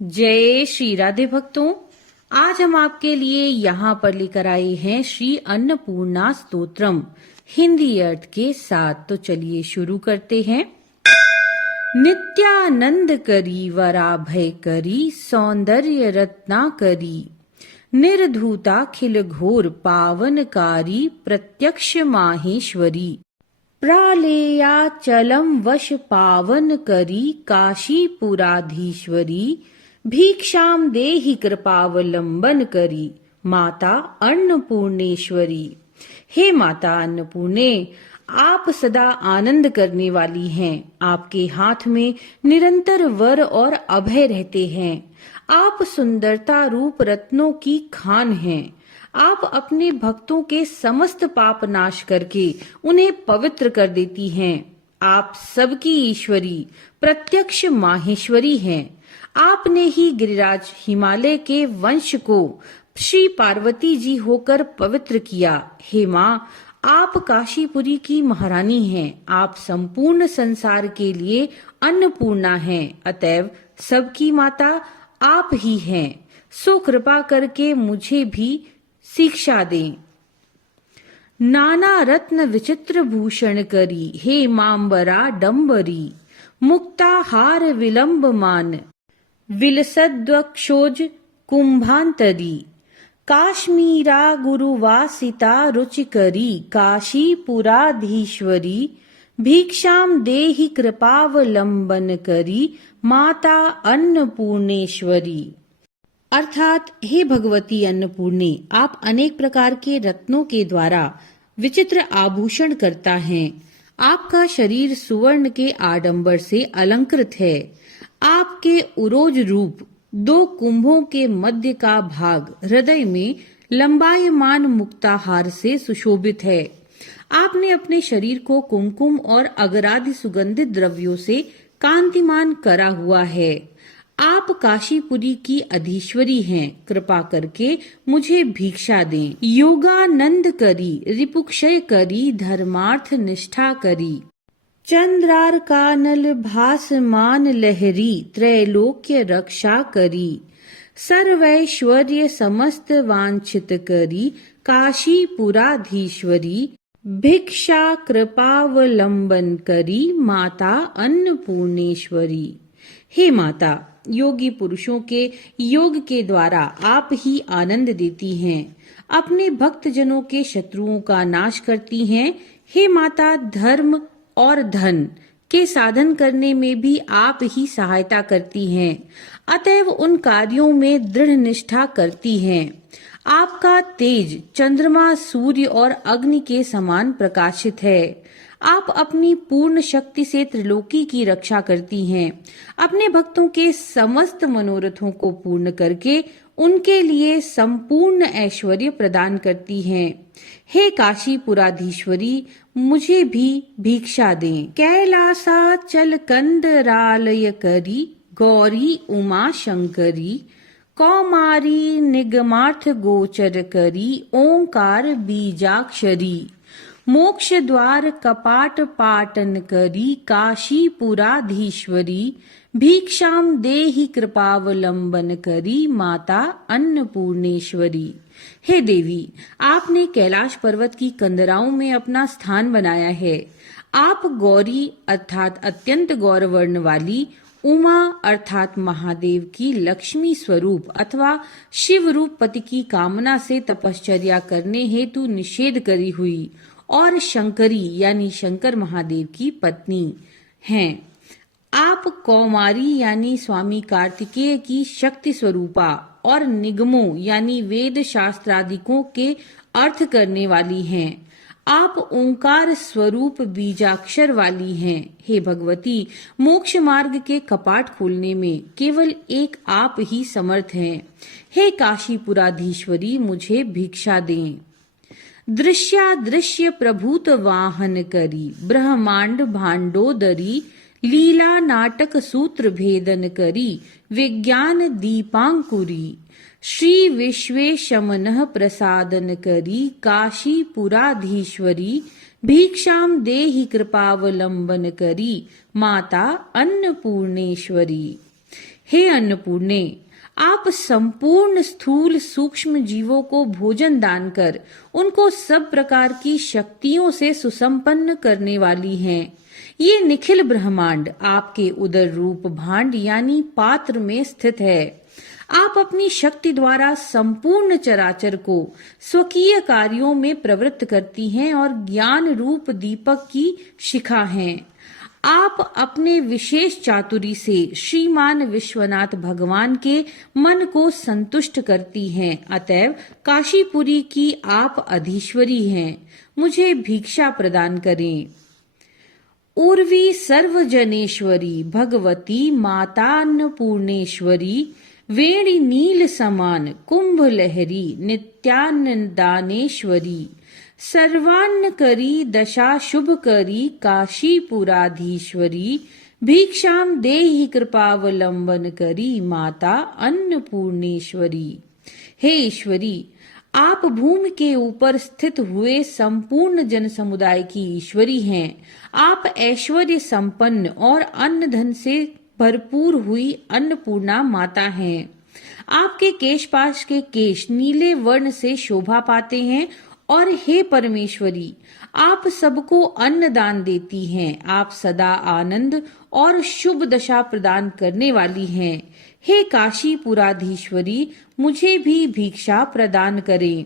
जय श्री राधे भक्तों। आज हम आपके लिए यहाँ पर लेकर आए हैं श्री अन्नपूर्णा स्तोत्रम हिंदी अर्थ के साथ। तो चलिए शुरू करते हैं। नित्यानंद करी वराभय करी सौंदर्य रत्ना करी निर्धूताखिल घोर पावनकारी प्रत्यक्ष माहेश्वरी प्रालेयाचलम वश पावन करी काशीपुराधीश्वरी भिक्षाम देहि कृपावलंबन करी माता अन्नपूर्णेश्वरी। हे माता अन्नपूर्णे, आप सदा आनंद करने वाली हैं। आपके हाथ में निरंतर वर और अभय रहते हैं। आप सुंदरता रूप रत्नों की खान हैं। आप अपने भक्तों के समस्त पाप नाश करके उन्हें पवित्र कर देती हैं। आप सबकी ईश्वरी प्रत्यक्ष माहेश्वरी हैं। आपने ही गिरिराज हिमालय के वंश को श्री पार्वती जी होकर पवित्र किया। हे माँ, आप काशीपुरी की महारानी हैं। आप संपूर्ण संसार के लिए अन्नपूर्णा हैं। अतएव सबकी माता आप ही हैं। सो कृपा करके मुझे भी शिक्षा दें। नाना रत्न विचित्र भूषण करी हे मांबरा डम्बरी मुक्ताहार विलंब मान विलसद्वक्षोज कुंभांतरी काश्मीरा गुरुवासिता रुचिकरी काशीपुराधीश्वरी भिक्षाम देहि कृपावलंबन करी माता अन्नपूर्णेश्वरी। अर्थात हे भगवती अन्नपूर्णे, आप अनेक प्रकार के रत्नों के द्वारा विचित्र आभूषण करता है। आपका शरीर सुवर्ण के आडंबर से अलंकृत है। आपके उरोज रूप दो कुंभों के मध्य का भाग हृदय में लंबायमान मुक्ताहार से सुशोभित है। आपने अपने शरीर को कुमकुम और अगरादि सुगंधित द्रव्यों से कांतिमान करा हुआ है। आप काशीपुरी की अधीश्वरी हैं। कृपा करके मुझे भिक्षा दें। योगानंद करी रिपुक्षय करी धर्मार्थ निष्ठा करी चंद्रार कानल भासमान लहरी त्रैलोक्य रक्षा करी सर्वैश्वर्य समस्त वांछित करी काशीपुराधीश्वरी भिक्षा कृपावलंबन करी माता अन्नपूर्णेश्वरी। हे माता, योगी पुरुषों के योग के द्वारा आप ही आनंद देती हैं। अपने भक्त जनों के शत्रुओं का नाश करती हैं। हे माता, धर्म और धन के साधन करने में भी आप ही सहायता करती हैं। अतएव उन कार्यों में दृढ़ निष्ठा करती हैं। आपका तेज चंद्रमा, सूर्य और अग्नि के समान प्रकाशित है। आप अपनी पूर्ण शक्ति से त्रिलोकी की रक्षा करती हैं। अपने भक्तों के समस्त मनोरथों को पूर्ण करके उनके लिए संपूर्ण ऐश्वर्य प्रदान करती हैं। हे काशीपुराधीश्वरी, मुझे भी भिक्षा दें। कैलासाचल कंदरालय करी गौरी उमा शंकरी कौमारी निगमार्थ गोचर करी ओंकार बीजाक्षरी मोक्ष द्वार कपाट पाटन करी काशीपुराधीश्वरी भिक्षाम देहि कृपावलंबन करी माता अन्नपूर्णेश्वरी। हे देवी, आपने कैलाश पर्वत की कंदराओं में अपना स्थान बनाया है। आप गौरी अर्थात अत्यंत गौरवर्ण वाली, उमा अर्थात महादेव की लक्ष्मी स्वरूप अथवा शिव रूप पति की कामना से तपश्चर्या करने हेतु निषेध करी हुई और शंकरी यानी शंकर महादेव की पत्नी हैं। आप कौमारी यानी स्वामी कार्तिकेय की शक्ति स्वरूपा और निगमों यानी वेद शास्त्रादिकों के अर्थ करने वाली हैं। आप ओंकार स्वरूप बीजाक्षर वाली हैं। हे भगवती, मोक्ष मार्ग के कपाट खोलने में केवल एक आप ही समर्थ हैं। हे काशीपुराधीश्वरी, मुझे भिक्षा दें। दृश्यादृश्य प्रभूत वाहन करी ब्रह्मांड भांडोदरी लीला नाटक सूत्र भेदन करी विज्ञान दीपांकुरी श्री विश्वेशमनः प्रसादन करी काशीपुराधीश्वरी भिक्षाम देहि कृपावलंबन करी माता अन्नपूर्णेश्वरी। हे अन्नपूर्णे, आप संपूर्ण स्थूल सूक्ष्म जीवों को भोजन दान कर उनको सब प्रकार की शक्तियों से सुसंपन्न करने वाली हैं। ये निखिल ब्रह्मांड आपके उदर रूप भांड यानी पात्र में स्थित है। आप अपनी शक्ति द्वारा संपूर्ण चराचर को स्वकीय कार्यों में प्रवृत्त करती हैं और ज्ञान रूप दीपक की शिखा हैं। आप अपने विशेष चातुरी से श्रीमान विश्वनाथ भगवान के मन को संतुष्ट करती हैं। अतएव काशीपुरी की आप अधीश्वरी हैं। मुझे भिक्षा प्रदान करें। उर्वी सर्वजनेश्वरी भगवती माता अन्नपूर्णेश्वरी वेणी नील समान कुंभ लहरी नित्यानंदानेश्वरी सर्वान्न करी दशा शुभ करी काशीपुराधीश्वरी भिक्षाम देहि कृपावलंबन करी माता अन्नपूर्णेश्वरी। हे ईश्वरी, आप भूमि के ऊपर स्थित हुए संपूर्ण जन समुदाय की ईश्वरी हैं। आप ऐश्वर्य संपन्न और अन्न धन से भरपूर हुई अन्नपूर्णा माता हैं। आपके केशपाश के केश नीले वर्ण से शोभा पाते हैं और हे परमेश्वरी, आप सबको अन्न दान देती हैं। आप सदा आनंद और शुभ दशा प्रदान करने वाली हैं। हे काशीपुराधीश्वरी, मुझे भी भिक्षा प्रदान करें।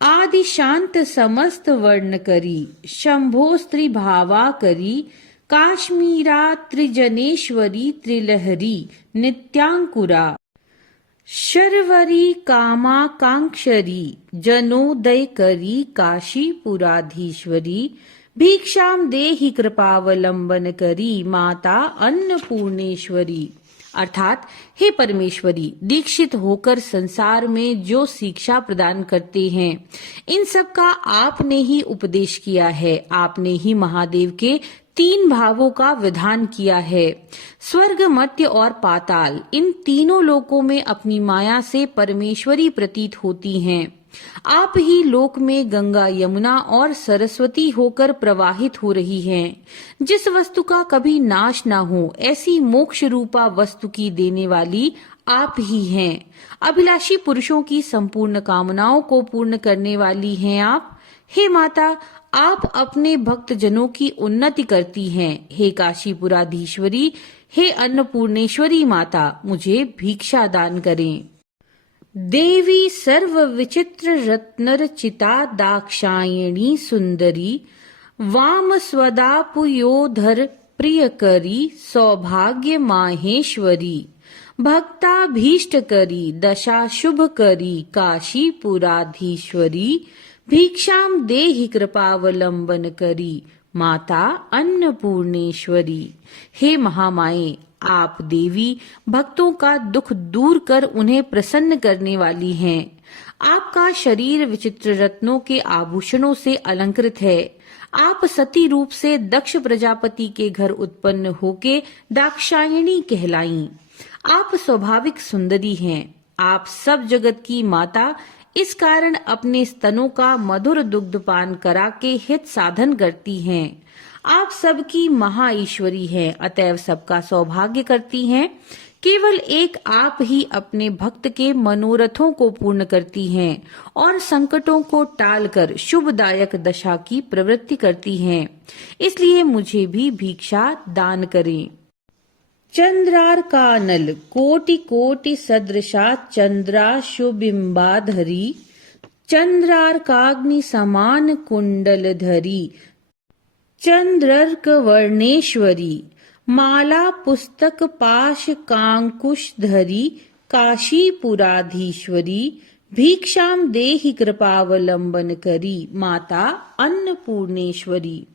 आदि शांत समस्त वर्ण करी शंभो स्त्री भावा करी काश्मीरा त्रिजनेश्वरी त्रिलहरी नित्यांकुरा शर्वरी कामाकांक्षरी जनोदय करी काशीपुराधीश्वरी भिक्षाम देहि कृपावलंबन करी माता अन्नपूर्णेश्वरी। अर्थात हे परमेश्वरी, दीक्षित होकर संसार में जो शिक्षा प्रदान करते हैं, इन सब का आपने ही उपदेश किया है। आपने ही महादेव के 3 भावों का विधान किया है। स्वर्ग, मर्त्य और पाताल, इन तीनों लोकों में अपनी माया से परमेश्वरी प्रतीत होती हैं। आप ही लोक में गंगा, यमुना और सरस्वती होकर प्रवाहित हो रही हैं। जिस वस्तु का कभी नाश ना हो, ऐसी मोक्ष रूपा वस्तु की देने वाली आप ही हैं। अभिलाषी पुरुषों की संपूर्ण कामनाओं को पूर्ण करने वाली हैं आप। हे माता, आप अपने भक्त जनों की उन्नति करती हैं। हे काशीपुराधीश्वरी, हे अन्नपूर्णेश्वरी माता, मुझे भिक्षा दान करें। देवी सर्व विचित्र रत्नरचिता दाक्षायणी सुंदरी वाम स्वदा पुयोधर प्रियकरी सौभाग्य माहेश्वरी भक्ताभीष्ट करी दशा शुभ करी काशीपुराधीश्वरी भिक्षाम देहि कृपावलंबन करी माता अन्नपूर्णेश्वरी। हे महामाये, आप देवी भक्तों का दुख दूर कर उन्हें प्रसन्न करने वाली हैं। आपका शरीर विचित्र रत्नों के आभूषणों से अलंकृत है। आप सती रूप से दक्ष प्रजापति के घर उत्पन्न होके दाक्षायणी कहलाईं। आप स्वाभाविक सुंदरी हैं। आप सब जगत की माता, इस कारण अपने स्तनों का मधुर दुग्धपान करा के हित साधन करती हैं। आप सबकी महा ईश्वरी हैं, अतएव सबका सौभाग्य करती हैं। केवल एक आप ही अपने भक्त के मनोरथों को पूर्ण करती हैं और संकटों को टालकर शुभदायक दशा की प्रवृत्ति करती हैं। इसलिए मुझे भी भिक्षा दान करें। चंद्रार्कानल कोटि कोटि सदृशा चंद्राशुबिंबाधरी चंद्रार्काग्नि समान कुंडल धरी चंद्रर्क वर्णेश्वरी माला पुस्तक पाश कांकुश धरी काशीपुराधीश्वरी भिक्षाम देहि कृपावलंबन करी माता अन्नपूर्णेश्वरी।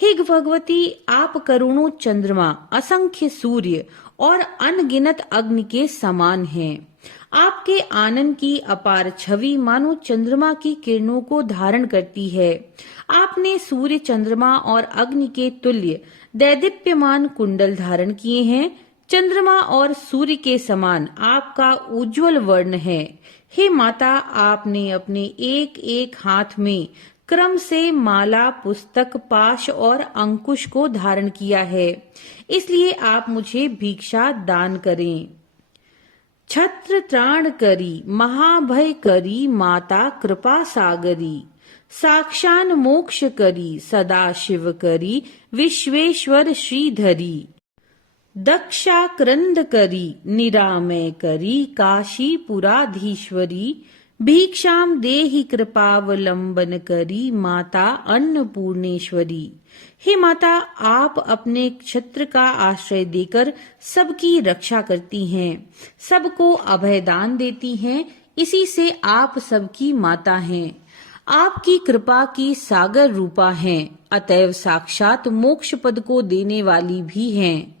हे भगवती, आप करोड़ों चंद्रमा, असंख्य सूर्य और अनगिनत अग्नि के समान हैं। आपके आनंद की अपार छवि मानो चंद्रमा की किरणों को धारण करती है। आपने सूर्य, चंद्रमा और अग्नि के तुल्य दैदीप्यमान कुंडल धारण किए हैं। चंद्रमा और सूर्य के समान आपका उज्जवल वर्ण है। हे माता, आपने अपने एक एक हाथ में क्रम से माला, पुस्तक, पाश और अंकुश को धारण किया है, इसलिए आप मुझे भिक्षा दान करें। छत्र त्राण करी, महाभय करी, माता कृपा सागरी, साक्षान मोक्ष करी, सदा शिव करी, विश्वेश्वर श्रीधरी, दक्षा क्रंद करी, निरामय करी, काशी पुराधीश्वरी, भिक्षाम देहि कृपावलंबन करी, माता अन्नपूर्णेश्वरी। हे माता, आप अपने छत्र का आश्रय देकर सबकी रक्षा करती हैं, सबको अभयदान देती हैं, इसी से आप सबकी माता हैं। आपकी कृपा की सागर रूपा हैं, अतएव साक्षात मोक्ष पद को देने वाली भी हैं।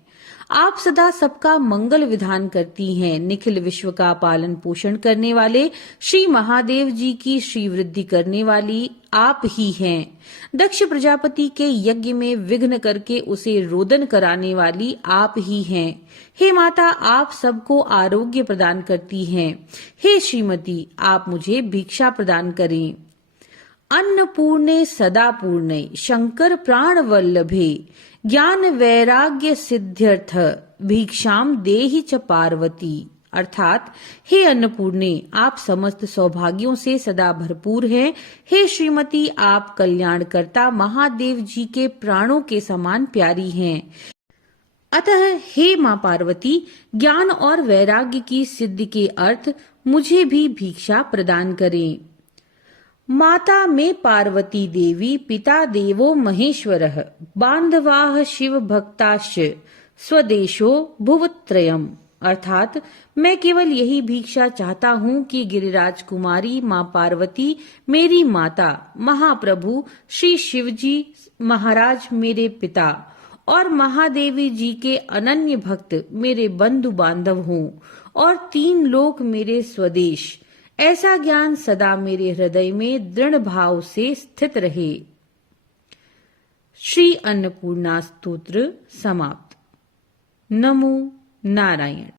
आप सदा सबका मंगल विधान करती हैं। निखिल विश्व का पालन पोषण करने वाले श्री महादेव जी की श्री वृद्धि करने वाली आप ही हैं। दक्ष प्रजापति के यज्ञ में विघ्न करके उसे रोदन कराने वाली आप ही हैं। हे माता, आप सबको आरोग्य प्रदान करती हैं। हे श्रीमती, आप मुझे भिक्षा प्रदान करें। अन्नपूर्णे सदा पूर्णे, शंकर प्राण वल्लभे, ज्ञान वैराग्य सिद्ध्यर्थ, भिक्षाम देहि च पार्वती। अर्थात हे अन्नपूर्णे, आप समस्त सौभाग्यों से सदा भरपूर हैं। हे श्रीमती, आप कल्याणकर्ता महादेव जी के प्राणों के समान प्यारी हैं। अतः हे मां पार्वती, ज्ञान और वैराग्य की सिद्धि के अर्थ मुझे भी भिक्षा प्रदान करें। माता में पार्वती देवी, पिता देवो महेश्वरः, बांधवाः शिव भक्ताश्च, स्वदेशो भुवत्रयम्। अर्थात मैं केवल यही भिक्षा चाहता हूँ कि गिरिराज कुमारी माँ पार्वती मेरी माता, महाप्रभु श्री शिवजी महाराज मेरे पिता और महादेवी जी के अनन्य भक्त मेरे बंधु बांधव हों और 3 लोक मेरे स्वदेश। ऐसा ज्ञान सदा मेरे हृदय में दृढ़ भाव से स्थित रहे। श्री अन्नपूर्णा स्तोत्र समाप्त। नमो नारायण।